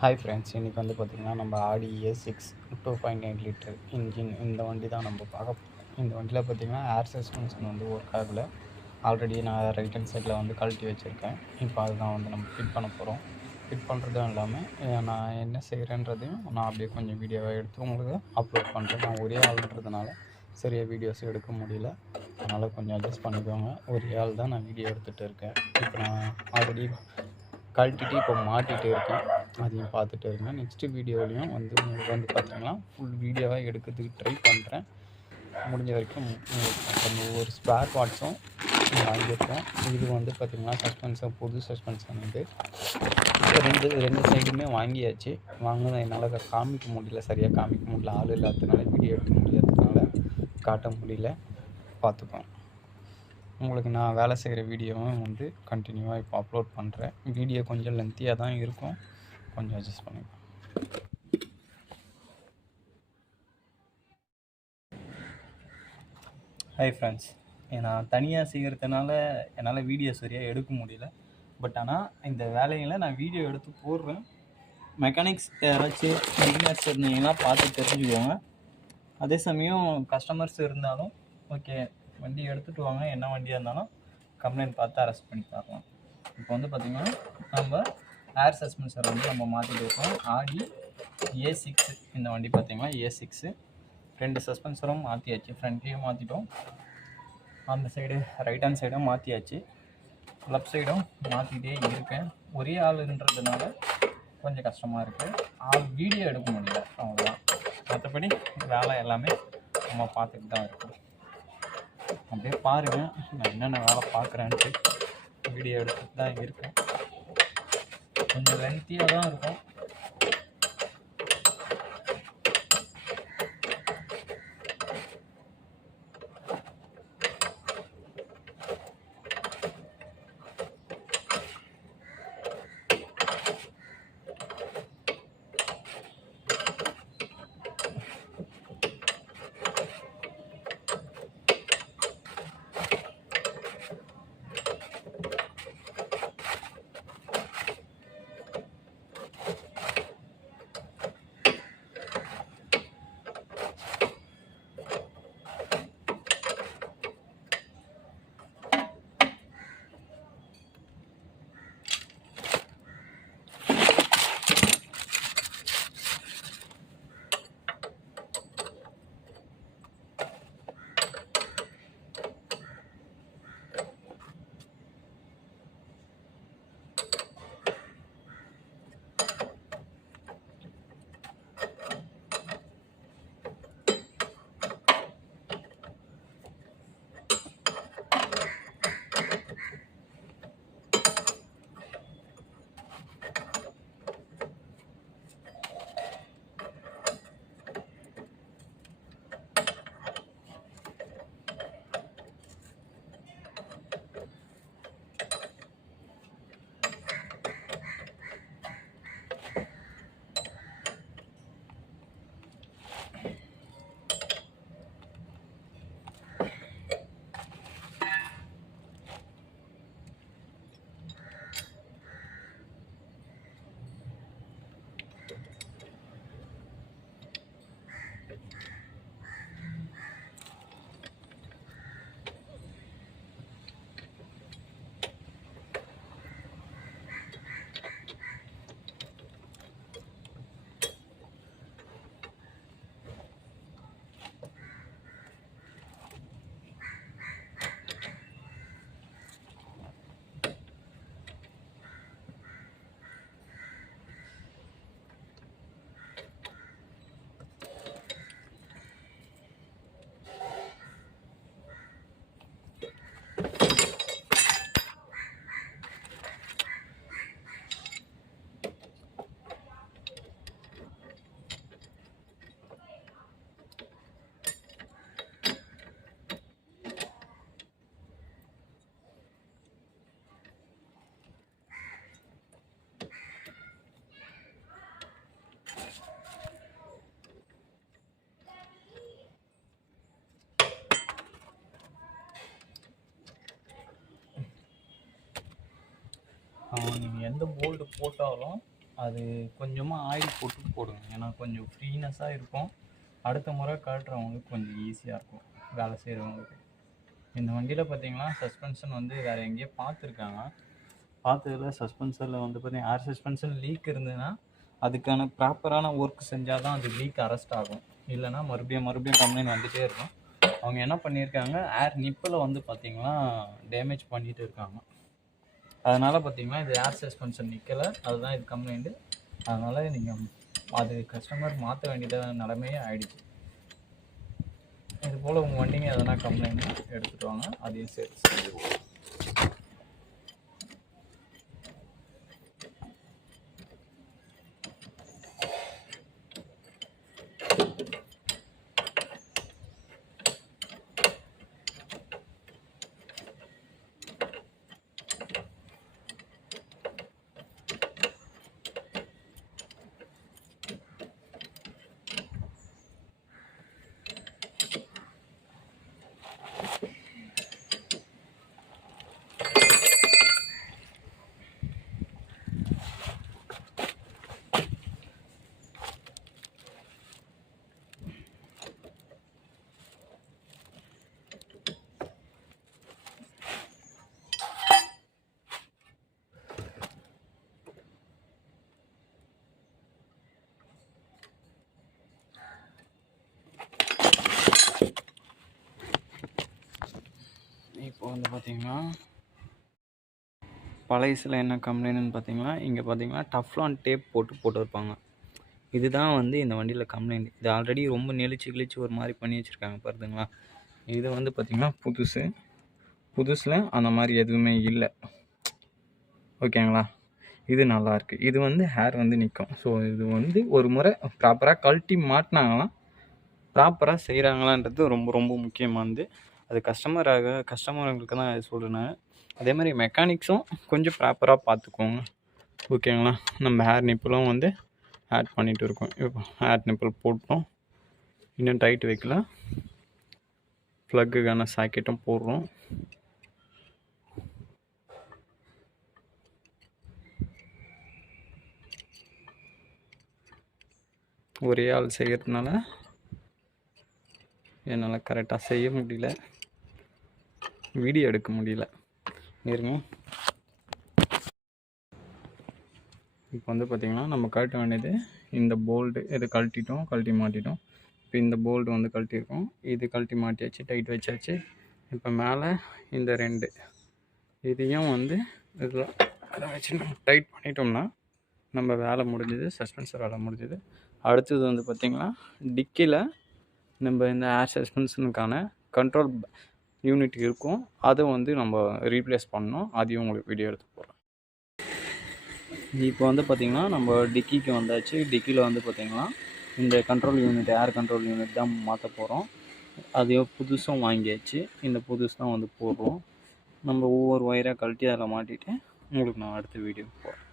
Hi friends, இன்றைக்கி வந்து பார்த்திங்கன்னா நம்ம ஆடி A6 2.9 லிட்டர் இன்ஜின் இந்த வண்டி தான் நம்ம பார்க்க போகிறோம். இந்த வண்டியில் பார்த்திங்கன்னா ஏர் சஸ்பென்ஷன் வந்து ஒர்க் ஆகலை. ஆல்ரெடி நான் ரைட் ஹேண்ட் சைடில் வந்து கழட்டி வச்சுருக்கேன். இப்போ அதுதான் வந்து நம்ம ஃபிட் பண்ண போகிறோம். ஃபிட் பண்ணுறதும் இல்லாமல் நான் என்ன செய்கிறேன்றதையும் நான் அப்படியே கொஞ்சம் வீடியோவாக எடுத்து உங்களுக்கு அப்லோட் பண்ணுறேன். நான் ஒரே ஆளுன்றதுனால சரியாக வீடியோஸ் எடுக்க முடியல, அதனால் கொஞ்சம் அட்ஜஸ்ட் பண்ணிக்கோங்க. ஒரே ஆள் தான் நான் வீடியோ எடுத்துகிட்டு இருக்கேன். இப்போ நான் ஆல்ரெடி கழட்டிட்டு இப்போ மாட்டிகிட்டு இருக்கேன், அதையும் பார்த்துட்டு இருக்கேன். நெக்ஸ்ட்டு வீடியோலையும் வந்து உங்களுக்கு வந்து பார்த்திங்கன்னா ஃபுல் வீடியோவாக எடுக்கிறதுக்கு ட்ரை பண்ணுறேன். முடிஞ்ச வரைக்கும் நம்ம ஒரு ஸ்பேர் பார்ட்ஸும் வாங்கியிருக்கோம். இது வந்து பார்த்திங்கன்னா சஸ்பென்ஷன், புது சஸ்பென்ஷன் இது. ரெண்டு சைடுமே வாங்கியாச்சு. வாங்கினதை என்னால் காமிக்க முடியல, சரியாக காமிக்க முடியல, ஆள் இல்லாததுனால வீடியோ எடுக்க முடியாததுனால காட்ட முடியல. பார்த்துப்போம். உங்களுக்கு நான் வேலை செய்கிற வீடியோவும் வந்து கண்டினியூவாக இப்போ அப்லோட் பண்ணுறேன். வீடியோ கொஞ்சம் லென்த்தியாக தான் இருக்கும், கொஞ்சம் அட்ஜஸ்ட் பண்ணிப்போம். ஹாய் ஃப்ரெண்ட்ஸ், நான் தனியாக செய்கிறதுனால என்னால் வீடியோ சரியாக எடுக்க முடியல. பட் ஆனால் இந்த வேலையில் நான் வீடியோ எடுத்து போடுறேன். மெக்கானிக்ஸ் யாராச்சும் பிகினர்ஸ் இருந்தீங்கன்னா பார்த்து தெரிஞ்சுக்கோங்க. அதே சமயம் கஸ்டமர்ஸ் இருந்தாலும் ஓகே, வண்டி எடுத்துகிட்டு வாங்க, என்ன வண்டியாக இருந்தாலும் கம்ப்ளைண்ட் பார்த்து அரெஸ்ட் பண்ணி தரலாம். இப்போ வந்து பார்த்திங்கன்னா நம்ம ஏர் சஸ்பென்சர் வந்து நம்ம மாற்றிட்டு இருக்கோம். ஆடி A6 இந்த வண்டி பார்த்திங்கன்னா A6 ரெண்டு சஸ்பென்சரும் மாற்றியாச்சு. ஃப்ரண்ட்லேயும் மாற்றிட்டோம், அந்த சைடு ரைட் ஹேண்ட் சைடும் மாற்றியாச்சு, லெஃப்ட் சைடும் மாற்றிக்கிட்டே இருக்கேன். ஒரே ஆளுன்றதுனால கொஞ்சம் கஷ்டமாக இருக்குது, வீடியோ எடுக்க முடியல, அவ்வளோதான். மற்றபடி வேலை எல்லாமே நம்ம பார்த்துட்டு தான் இருக்கோம். அப்படியே பாருங்கள் நான் என்னென்ன வேலை பார்க்குறேன்ட்டு. வீடியோ எடுத்துகிட்டு தான் இருக்கேன், கொஞ்சம் லென்த்தியாக தான் இருக்கும். நீங்கள் எந்த போல்டு போட்டாலும் அது கொஞ்சமாக ஆயில் போட்டு போடுங்க. ஏன்னா கொஞ்சம் ஃப்ரீனஸாக இருக்கும். அடுத்த முறை கழட்டுறவங்களுக்கு கொஞ்சம் ஈஸியாக இருக்கும் வேலை செய்கிறவங்களுக்கு. இந்த வண்டியில் பார்த்தீங்கன்னா சஸ்பென்ஷன் வந்து வேறு எங்கேயோ பார்த்துருக்காங்க. பார்த்ததில் சஸ்பென்சரில் வந்து பார்த்தீங்கன்னா ஏர் சஸ்பென்ஷன் லீக் இருந்ததுன்னா அதுக்கான ப்ராப்பரான ஒர்க் செஞ்சால் தான் அது லீக் அரெஸ்ட் ஆகும். இல்லைன்னா மறுபடியும் கம்ப்ளைண்ட் வந்துகிட்டே இருக்கும். அவங்க என்ன பண்ணியிருக்காங்க, ஏர் நிப்பில் வந்து பார்த்திங்கன்னா டேமேஜ் பண்ணிகிட்டு இருக்காங்க. அதனால் பார்த்திங்கன்னா இது ஏர் சஸ்பென்ஷன் நிற்கலை, அதுதான் இது கம்ப்ளைண்ட்டு. அதனால் நீங்கள் அது கஸ்டமர் மாற்ற வேண்டியத நிலைமையே ஆகிடுச்சு. இது போல் உங்கள் வண்டிங்க எதனா கம்ப்ளைண்ட் எடுத்துகிட்டு வாங்க, அதையும் சேர்த்து செஞ்சுருவோம். இப்போ வந்து பார்த்திங்கன்னா பழையசில் என்ன கம்ப்ளைண்ட்னு பார்த்தீங்கன்னா, இங்கே பார்த்தீங்கன்னா டஃப்லான் டேப் போட்டு வைப்பாங்க. இதுதான் வந்து இந்த வண்டியில் கம்ப்ளைண்ட். இது ஆல்ரெடி ரொம்ப நெளிச்சு ஒரு மாதிரி பண்ணி வச்சுருக்காங்க பாருங்களா. இது வந்து பார்த்திங்கன்னா புதுசில் அந்த மாதிரி எதுவுமே இல்லை. ஓகேங்களா, இது நல்லாயிருக்கு. இது வந்து ஹேர் வந்து நிற்கும். ஸோ இது வந்து ஒரு முறை ப்ராப்பராக கழட்டி மாட்டினாங்களாம், ப்ராப்பராக செய்கிறாங்களான்றது ரொம்ப ரொம்ப முக்கியமானது. அது கஸ்டமர்களுக்கு தான் சொல்கிறேன். அதே மாதிரி மெக்கானிக்ஸும் கொஞ்சம் ப்ராப்பராக பார்த்துக்கோங்க. ஓகேங்களா, நம்ம ஹேர் நிப்பிளும் வந்து ஆட் பண்ணிகிட்டு இருக்கோம். இப்போ ஹேர் நிப்பிள் போட்டோம், இன்னும் டைட் வைக்கல. ப்ளக்குக்கான சாக்கெட்டும் போடுறோம். ஒரே ஆள் செய்கிறதுனால என்னால் கரெக்டாக செய்ய முடியல, வீடியோ எடுக்க முடியல. இருங்க, இப்போ வந்து பார்த்திங்கன்னா நம்ம கழட்ட வேண்டியது இந்த போல்டு. இது கழட்டி மாட்டிட்டோம். இப்போ இந்த போல்டு வந்து கழட்டியிருக்கோம், இது கழட்டி மாட்டியாச்சு, டைட் வச்சாச்சு. இப்போ மேலே இந்த 2 இதையும் வந்து இதில் அதை வச்சு நம்ம டைட் பண்ணிட்டோம்னா நம்ம வேலை முடிஞ்சுது, சஸ்பென்சர் வேலை முடிஞ்சுது. அடுத்தது வந்து பார்த்திங்கன்னா டிக்கியில் நம்ம இந்த ஏர் சஸ்பென்ஷனுக்கான கண்ட்ரோல் யூனிட் இருக்கும், அதை வந்து நம்ம ரீப்ளேஸ் பண்ணோம். அதையும் உங்களுக்கு வீடியோ எடுத்து போடுறேன். இப்போ வந்து பார்த்திங்கன்னா நம்ம டிக்கிக்கு வந்தாச்சு. டிக்கியில் வந்து பார்த்திங்கன்னா இந்த கண்ட்ரோல் யூனிட், ஏர் கண்ட்ரோல் யூனிட் தான் மாற்ற போகிறோம். அதையும் புதுசும் வாங்கியாச்சு. இந்த புதுசு தான் வந்து போடுறோம். நம்ம ஒவ்வொரு ஒயராக கழட்டி அதில் மாட்டிட்டு உங்களுக்கு நான் அடுத்த வீடியோ போடுறேன்.